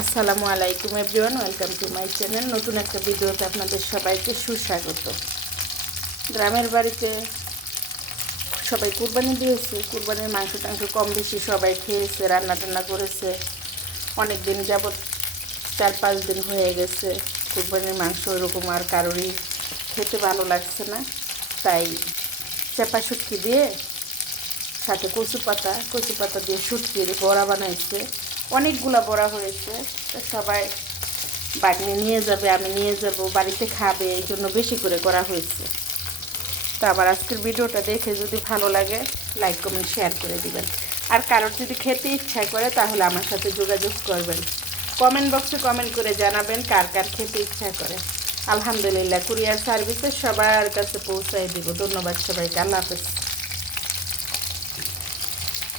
আসসালামু আলাইকুম everyone, welcome to my channel. নতুন একটা ভিডিওতে আপনাদের সবাইকে সুস্বাগত। গ্রামের বাড়িতে সবাই কুরবানি দিয়েছে, কুরবানির মাংস টাংস কম বেশি সবাই খেয়েছে, রান্না টান্না করেছে। অনেক দিন যাবৎ 4-5 দিন হয়ে গেছে কুরবানির মাংস এরকম আর কারোরই খেতে ভালো লাগছে না, তাই চাপা শুটকি দিয়ে সাথে কচু পাতা দিয়ে শুটকির বড়া বানাইছে। অনেকগুলা বড়া হয়েছে, তো সবাই বাগনি নিয়ে যাবে, আমি নিয়ে যাব, বাড়িতে খাবে, এই জন্য বেশি করে করা হয়েছে। তো আবার আজকের ভিডিওটা দেখে যদি ভালো লাগে লাইক কমেন্ট শেয়ার করে দিবেন। আর কারোর যদি খেতে ইচ্ছা করে তাহলে আমার সাথে যোগাযোগ করবেন, কমেন্ট বক্সে কমেন্ট করে জানাবেন কার কার খেতে ইচ্ছা করে। আলহামদুলিল্লাহ, কুরিয়ার সার্ভিসে সবার কাছে পৌঁছাই দিব। ধন্যবাদ সবাইকে, আল্লাহ হাফেজ।